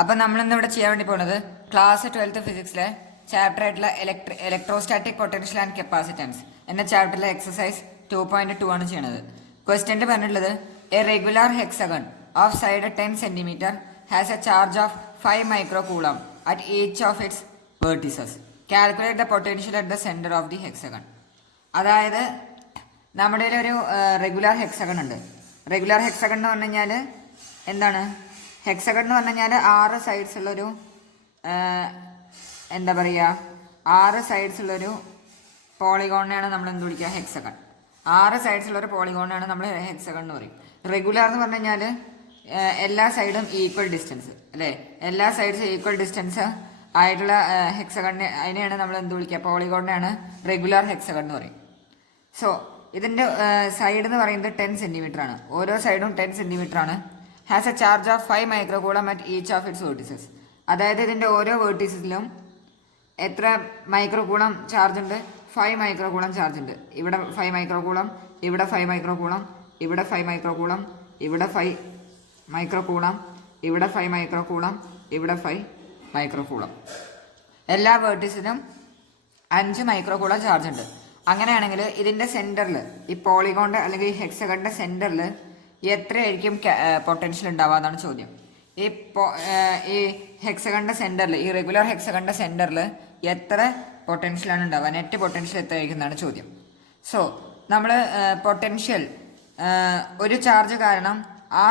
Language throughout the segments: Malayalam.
അപ്പം നമ്മളിന്ന് ഇവിടെ ചെയ്യാൻ വേണ്ടി പോകുന്നത് ക്ലാസ് 12th ഫിസിക്സിലെ ചാപ്റ്റർ ആയിട്ടുള്ള ഇലക്ട്രോസ്റ്റാറ്റിക് പൊട്ടൻഷ്യൽ ആൻഡ് കപ്പാസിറ്റൻസ് എന്ന ചാപ്റ്ററിലെ എക്സസൈസ് 2.2 ആണ് ചെയ്യുന്നത്. ക്വസ്റ്റ്യൻ്റെ പറഞ്ഞിട്ടുള്ളത് a regular hexagon of side 10 centimetre has a charge of 5 micro coulomb at each of its vertices. Calculate the potential at the centre of the hexagon. അതായത് നമ്മുടെ ഒരു റെഗുലാർ ഹെക്സഗൺ ഉണ്ട്. റെഗുലാർ ഹെക്സഗൺ എന്ന് പറഞ്ഞു കഴിഞ്ഞാൽ എന്താണ്? ഹെക്സഗൺ എന്ന് പറഞ്ഞു കഴിഞ്ഞാൽ 6 സൈഡ്സ് ഉള്ളൊരു എന്താ പറയുക, 6 സൈഡ്സ് ഉള്ളൊരു പോളിഗോണിനെയാണ് നമ്മൾ എന്ത് വിളിക്കുക? ഹെക്സഗൺ. 6 സൈഡ്സ് ഉള്ളൊരു പോളിഗോണിനാണ് നമ്മൾ ഹെക്സഗൺ എന്ന് പറയും. റെഗുലാർ എന്ന് പറഞ്ഞു കഴിഞ്ഞാൽ എല്ലാ സൈഡും ഈക്വൽ ഡിസ്റ്റൻസ് അല്ലേ, എല്ലാ സൈഡ്സും ഈക്വൽ ഡിസ്റ്റൻസ് ആയിട്ടുള്ള ഹെക്സഗണിനെ അതിനെയാണ് നമ്മൾ എന്ത് വിളിക്കുക? പോളിഗോണിനെയാണ് റെഗുലാർ ഹെക്സഗൺ എന്ന് പറയും. സോ ഇതിൻ്റെ സൈഡ് എന്ന് പറയുന്നത് 10 സെൻറ്റിമീറ്റർ ആണ്. ഓരോ സൈഡും 10 സെൻറ്റിമീറ്റർ ആണ്. Has a charge of 5 micro coulomb at each of its vertices. അതായത് ഇതിൻ്റെ ഓരോ വേർട്ടിസസിലും എത്ര മൈക്രോ കൂളം ചാർജ് ഉണ്ട്? 5 മൈക്രോ കൂളം ചാർജ് ഉണ്ട്. ഇവിടെ 5 മൈക്രോ കൂളം, ഇവിടെ 5 മൈക്രോ കൂളം, ഇവിടെ 5 മൈക്രോ കൂളം, ഇവിടെ 5 മൈക്രോ കൂളം, ഇവിടെ 5 മൈക്രോ കൂളം, ഇവിടെ 5 മൈക്രോ കൂളം. എല്ലാ വേർട്ടിസിലും 5 മൈക്രോ കൂളം ചാർജ് ഉണ്ട്. അങ്ങനെയാണെങ്കിൽ ഇതിൻ്റെ സെൻറ്ററിൽ, ഈ പോളിഗോണിൻ്റെ അല്ലെങ്കിൽ ഈ ഹെക്സഗണിൻ്റെ സെൻറ്ററിൽ എത്രയായിരിക്കും പൊട്ടൻഷ്യൽ ഉണ്ടാവുക എന്നാണ് ചോദ്യം. ഈ ഹെക്സഗണിൻ്റെ സെൻറ്ററിൽ, ഈ റെഗുലർ ഹെക്സഗണിൻ്റെ സെൻറ്ററിൽ എത്ര പൊട്ടൻഷ്യലാണ് ഉണ്ടാവുക? നെറ്റ് പൊട്ടൻഷ്യൽ എത്രയായിരിക്കും എന്നാണ് ചോദ്യം. സോ നമ്മൾ പൊട്ടൻഷ്യൽ ഒരു ചാർജ് കാരണം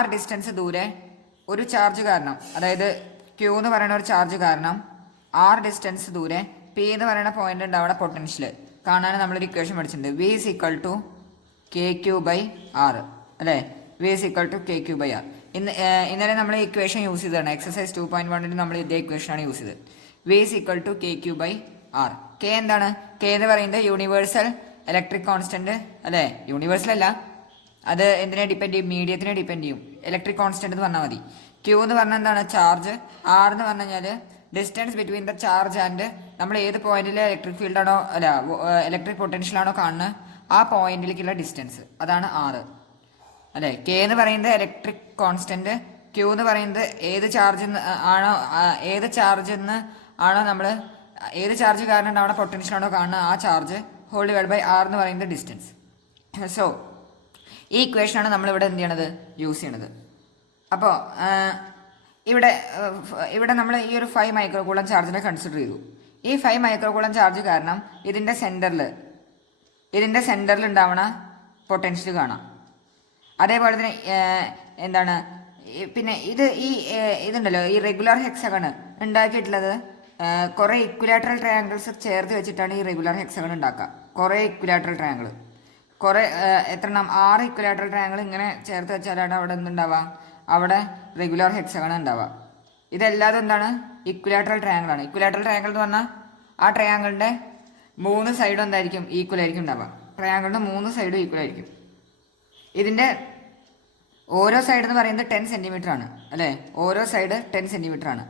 r ഡിസ്റ്റൻസ് ദൂരെ ഒരു ചാർജ് കാരണം, അതായത് Q എന്ന് പറയുന്ന ഒരു ചാർജ് കാരണം r ഡിസ്റ്റൻസ് ദൂരെ P എന്ന് പറയുന്ന പോയിന്റ് ഉണ്ടാവുന്ന പൊട്ടൻഷ്യൽ കാണാൻ നമ്മളൊരു ഇക്വേഷൻ പഠിച്ചിട്ടുണ്ട്. V is equal to KQ/R അല്ലേ? V is equal to KQ/R. ഇന്നലെ നമ്മൾ ഇക്വേഷൻ യൂസ് ചെയ്തതാണ്. എക്സസൈസ് 2.1 നമ്മൾ ഇതേ ഇക്വേഷനാണ് യൂസ് ചെയ്തത്. V is equal to KQ/R. K എന്താണ്? K എന്ന് പറയുന്നത് യൂണിവേഴ്സൽ ഇലക്ട്രിക് കോൺസ്റ്റന്റ് അല്ലേ? യൂണിവേഴ്സൽ അല്ല, അത് എന്തിനെ ഡിപ്പെൻഡ് ചെയ്യും? മീഡിയത്തിനെ ഡിപ്പെൻഡ് ചെയ്യും. ഇലക്ട്രിക് കോൺസ്റ്റന്റ് എന്ന് പറഞ്ഞാൽ മതി. Q എന്ന് പറഞ്ഞാൽ എന്താണ്? ചാർജ്. R എന്ന് പറഞ്ഞു കഴിഞ്ഞാൽ distance between the charge and നമ്മൾ ഏത് പോയിന്റിൽ ഇലക്ട്രിക് ഫീൽഡാണോ അല്ല ഇലക്ട്രിക് പൊട്ടൻഷ്യലാണോ കാണുന്നത് ആ പോയിന്റിലേക്കുള്ള ഡിസ്റ്റൻസ്, അതാണ് R അല്ലേ? K എന്ന് പറയുന്നത് ഇലക്ട്രിക് കോൺസ്റ്റന്റ്, Q എന്ന് പറയുന്നത് ഏത് ചാർജ് ആണോ നമ്മൾ ഏത് ചാർജ് കാരണം അവിടെ പൊട്ടൻഷ്യലാണോ കാണുന്നത് ആ charge whole divide by R എന്ന് പറയുന്നത് ഡിസ്റ്റൻസ്. സോ ഈ ഇക്വേഷനാണ് നമ്മളിവിടെ എന്ത് ചെയ്യണത്? യൂസ് ചെയ്യണത്. അപ്പോൾ ഇവിടെ നമ്മൾ ഈ ഒരു 5 മൈക്രോ കൂളം ചാർജിനെ കൺസിഡർ ചെയ്തു. ഈ 5 മൈക്രോ കൂളം ചാർജ് കാരണം ഇതിൻ്റെ സെൻറ്ററിൽ ഉണ്ടാവണ പൊട്ടൻഷ്യൽ കാണാം. അതേപോലെ തന്നെ എന്താണ് പിന്നെ ഇതുണ്ടല്ലോ, ഈ റെഗുലർ ഹെക്സഗൺ ഉണ്ടാക്കിയിട്ടുള്ളത് കുറേ ഇക്വിലാറ്ററൽ ട്രയാങ്കിൾസ് ചേർത്ത് വെച്ചിട്ടാണ് ഈ റെഗുലർ ഹെക്സഗൺ ഉണ്ടാക്കുക. കുറേ ഇക്വിലാറ്ററൽ ട്രയാങ്കിൾ, എത്ര എണ്ണം? 6 ഇക്വിലാറ്ററൽ ട്രയാങ്കിൾ ഇങ്ങനെ ചേർത്ത് വെച്ചാലാണ് അവിടെ എന്തുണ്ടാവുക? അവിടെ റെഗുലർ ഹെക്സഗൺ ഉണ്ടാവുക. ഇതെല്ലാതും എന്താണ്? ഇക്വിലാറ്ററൽ ട്രയാങ്കിൾ ആണ്. ഇക്വിലാറ്ററൽ ട്രയാങ്കിൾ എന്ന് പറഞ്ഞാൽ ആ ട്രയാങ്കിളിൻ്റെ 3 സൈഡും എന്തായിരിക്കും? ഈക്വൽ ആയിരിക്കും ഉണ്ടാവുക. ട്രയാങ്കിളിൻ്റെ 3 സൈഡും ഈക്വൽ ആയിരിക്കും. ഇതിൻ്റെ ഓരോ സൈഡ് എന്ന് പറയുന്നത് 10 സെൻറ്റിമീറ്റർ ആണ് അല്ലേ? ഓരോ സൈഡ് 10 സെൻറ്റിമീറ്റർ ആണ്.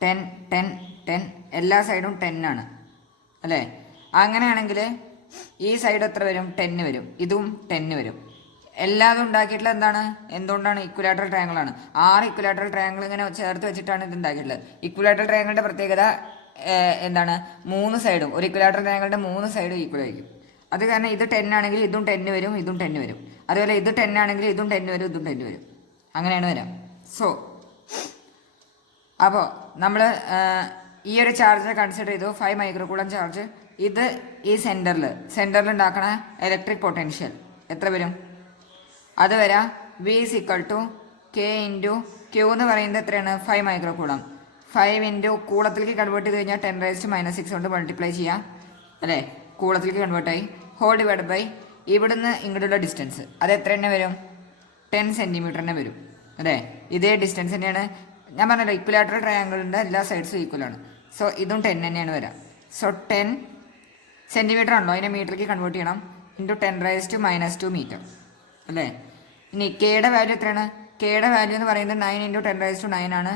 10 10 10 എല്ലാ സൈഡും 10 ആണ് അല്ലേ? അങ്ങനെയാണെങ്കിൽ ഈ സൈഡ് എത്ര വരും? 10 വരും. ഇതും 10 വരും. എല്ലാതും ഉണ്ടാക്കിയിട്ടുള്ളത് എന്താണ്? എന്തുകൊണ്ടാണ്? ഇക്വിലാറ്ററൽ ട്രയാങ്കിൾ ആണ്. 6 ഇക്വിലാറ്ററൽ ട്രയാങ്കിൾ ഇങ്ങനെ ചേർത്ത് വെച്ചിട്ടാണ് ഇത് ഉണ്ടാക്കിയിട്ടുള്ളത്. ഇക്വിലാറ്ററൽ ട്രയാങ്കിളിൻ്റെ പ്രത്യേകത എന്താണ്? 3 സൈഡും, ഒരു ഇക്വിലാറ്ററൽ ട്രയാങ്കിളിൻ്റെ 3 സൈഡും ഈക്വൽ ആയിരിക്കും. അത് കാരണം ഇത് 10 ആണെങ്കിൽ ഇതും 10 വരും, ഇതും 10 വരും. അതുപോലെ ഇത് 10 ആണെങ്കിൽ ഇതും 10 വരും, ഇതും 10 വരും. അങ്ങനെയാണ് വരാം. സോ അപ്പോൾ നമ്മൾ ഈ ഒരു ചാർജിനെ കൺസിഡർ ചെയ്തു, 5 മൈക്രോ കൂളം ചാർജ്. ഇത് ഈ സെൻറ്ററിൽ ഉണ്ടാക്കണ ഇലക്ട്രിക് പൊട്ടൻഷ്യൽ എത്ര വരും? അത് വരാം V is equal to K into Q എന്ന് പറയുന്നത് എത്രയാണ്? 5 മൈക്രോ കൂളം. 5 ഇൻറ്റു കൂളത്തിലേക്ക് കൺവേർട്ട് ചെയ്ത് കഴിഞ്ഞാൽ 10⁻⁻6 കൊണ്ട് മൾട്ടിപ്ലൈ ചെയ്യാം അല്ലേ? കൂളത്തിലേക്ക് കൺവേർട്ടായി. ഹോൾ ഡിവൈഡ് ബൈ ഇവിടുന്ന് ഇങ്ങോട്ടുള്ള ഡിസ്റ്റൻസ്, അത് എത്ര തന്നെ വരും? 10 സെൻറ്റിമീറ്റർ തന്നെ വരും അല്ലേ? ഇതേ ഡിസ്റ്റൻസ് തന്നെയാണ്. ഞാൻ പറഞ്ഞല്ലോ ഇക്വിലാറ്ററൽ ട്രയാങ്കിളിൻ്റെ എല്ലാ സൈഡ്സും ഈക്വൽ ആണ്. സോ ഇതും 10 തന്നെയാണ് വരാം. സോ 10 സെൻറ്റിമീറ്റർ ആണല്ലോ, അതിനെ മീറ്ററിലേക്ക് കൺവേർട്ട് ചെയ്യണം. ഇൻറ്റു 10⁻⁻² മീറ്റർ അല്ലേ? ഇനി കെയുടെ വാല്യൂ എത്രയാണ്? കെയുടെ വാല്യൂ എന്ന് പറയുന്നത് 9 ഇൻറ്റു 10⁻⁹ ആണ്.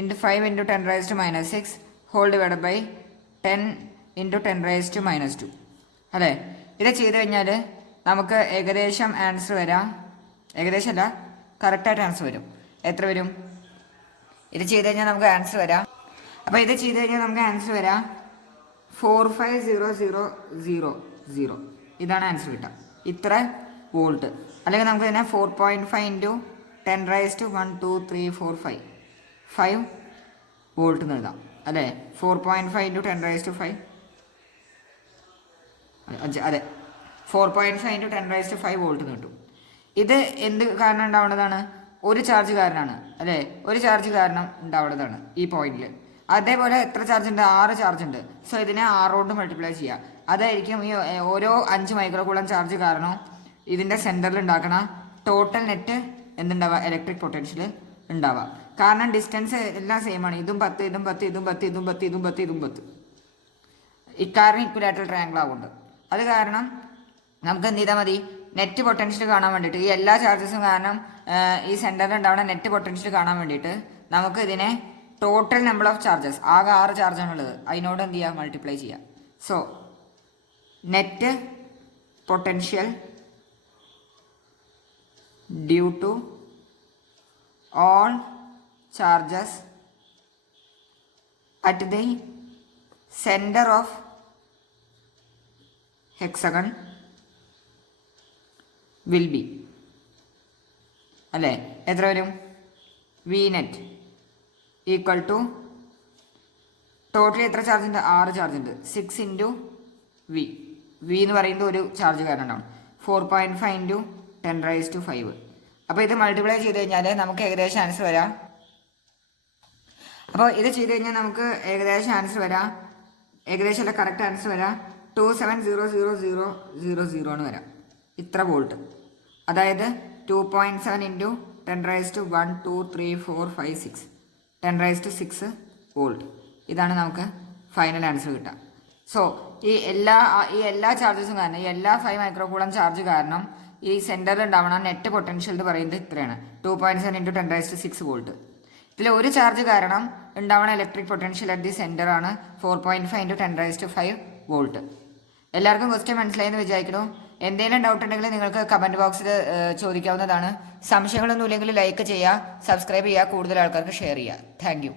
Into 5 into 10⁻⁻6 whole divide by 10 into 10⁻² അല്ലേ? ഇത് ചെയ്ത് കഴിഞ്ഞാൽ നമുക്ക് ഏകദേശം ആൻസർ വരാം. ഏകദേശം അല്ല, കറക്റ്റായിട്ട് ആൻസർ വരും. എത്ര വരും? ഇത് ചെയ്ത് കഴിഞ്ഞാൽ നമുക്ക് ആൻസർ വരാം. അപ്പോൾ ഇത് ചെയ്ത് കഴിഞ്ഞാൽ നമുക്ക് ആൻസർ വരാം 45000. ഇതാണ് ആൻസർ കിട്ടുക. ഇത്ര വോൾട്ട്. അല്ലെങ്കിൽ നമുക്ക് തന്നെ 4.5 ഇൻറ്റു 10⁻²1 2 3 4 5 വോൾട്ട് എന്ന് എഴുതാം അല്ലേ. 4.5 ഇൻറ്റു 10⁻5 അതെ 4.5 ഇൻറ്റു 10⁻5 വോൾട്ട് എന്ന് കിട്ടും. ഇത് എന്ത് കാരണം ഉണ്ടാവേണ്ടതാണ്? ഒരു ചാർജ് കാരണമാണ് അല്ലേ. ഒരു ചാർജ് കാരണം ഉണ്ടാവേണ്ടതാണ് ഈ പോയിന്റിൽ. അതേപോലെ എത്ര ചാർജ് ഉണ്ട്? 6 ചാർജ് ഉണ്ട്. സോ ഇതിനെ 6 കൊണ്ട് മൾട്ടിപ്ലൈ ചെയ്യുക. അതായിരിക്കും ഈ ഓരോ 5 മൈക്രോ കൂളം ചാർജ് കാരണം ഇതിൻ്റെ സെൻറ്ററിൽ ഉണ്ടാക്കണ ടോട്ടൽ നെറ്റ് എന്തുണ്ടാവുക? ഇലക്ട്രിക് പൊട്ടൻഷ്യൽ ഉണ്ടാവുക. കാരണം ഡിസ്റ്റൻസ് എല്ലാം സെയിം ആണ്. ഇതും 10 ഇതും 10 ഇതും 10 ഇതും 10 ഇതും 10 ഇതും 10. ഇക്കാരണം ഇക്വലാറ്ററൽ ട്രയാങ്കിൾ ആവുന്നുണ്ട്. അത് കാരണം നമുക്ക് എന്ത് ചെയ്താൽ മതി? നെറ്റ് പൊട്ടൻഷ്യൽ കാണാൻ വേണ്ടിയിട്ട് ഈ എല്ലാ ചാർജസും കാരണം ഈ സെൻറ്ററിൽ ഉണ്ടാവുന്ന നെറ്റ് പൊട്ടൻഷ്യൽ കാണാൻ വേണ്ടിയിട്ട് നമുക്ക് ഇതിനെ ടോട്ടൽ നമ്പർ ഓഫ് ചാർജസ്, ആകെ 6 ചാർജാണുള്ളത്, അതിനോട് എന്ത് ചെയ്യുക? മൾട്ടിപ്ലൈ ചെയ്യുക. So net potential due to all charges at the center of hexagon will be അല്ലേ. എത്ര വരും? V net equal to total എത്ര ചാർജ് ഉണ്ട്? 6 ചാർജ് ഉണ്ട്. 6 ഇൻറ്റു വി. വി എന്ന് പറയുന്നത് ഒരു ചാർജ് കാരണം ഉണ്ടാവും. 4.5 ഇൻറ്റു 10⁻5. അപ്പോൾ ഇത് മൾട്ടിപ്ലൈ ചെയ്ത് കഴിഞ്ഞാൽ നമുക്ക് ഏകദേശം ആൻസർ വരാം. അപ്പോൾ ഇത് ചെയ്ത് കഴിഞ്ഞാൽ നമുക്ക് ഏകദേശം ആൻസർ വരാം, ഏകദേശം അല്ല കറക്റ്റ് ആൻസർ വരാം 2700000 എന്ന് വരാം. ഇത്ര വോൾട്ട്. അതായത് 2.7 ഇൻറ്റു 10⁻1 2 3 4 5 6 10⁻6 വോൾട്ട്. ഇതാണ് നമുക്ക് ഫൈനൽ ആൻസർ കിട്ടുക. സോ ഈ എല്ലാ ചാർജസും കാരണം, ഈ എല്ലാ 5 മൈക്രോ കൂളം ചാർജ് കാരണം ഈ സെൻറ്ററിൽ ഉണ്ടാവണം നെറ്റ് പൊട്ടൻഷ്യൽ എന്ന് പറയുന്നത് ഇത്രയാണ്, 2.7 ഇൻറ്റു 10⁻6 വോൾട്ട്. ഇതിൽ ഒരു ചാർജ് കാരണം ഉണ്ടാവണ electric potential at the centre ആണ് 4.5 ഇൻറ്റു 10⁻5 വോൾട്ട്. എല്ലാവർക്കും ക്വസ്റ്റ്യൻ മനസ്സിലായെന്ന് വിചാരിക്കുന്നു. എന്തെങ്കിലും ഡൗട്ട് ഉണ്ടെങ്കിൽ നിങ്ങൾക്ക് കമൻറ്റ് ബോക്സിൽ ചോദിക്കാവുന്നതാണ്. സംശയങ്ങളൊന്നും ഇല്ലെങ്കിൽ ലൈക്ക് ചെയ്യുക, സബ്സ്ക്രൈബ് ചെയ്യുക, കൂടുതൽ ആൾക്കാർക്ക് ഷെയർ ചെയ്യുക. Thank you.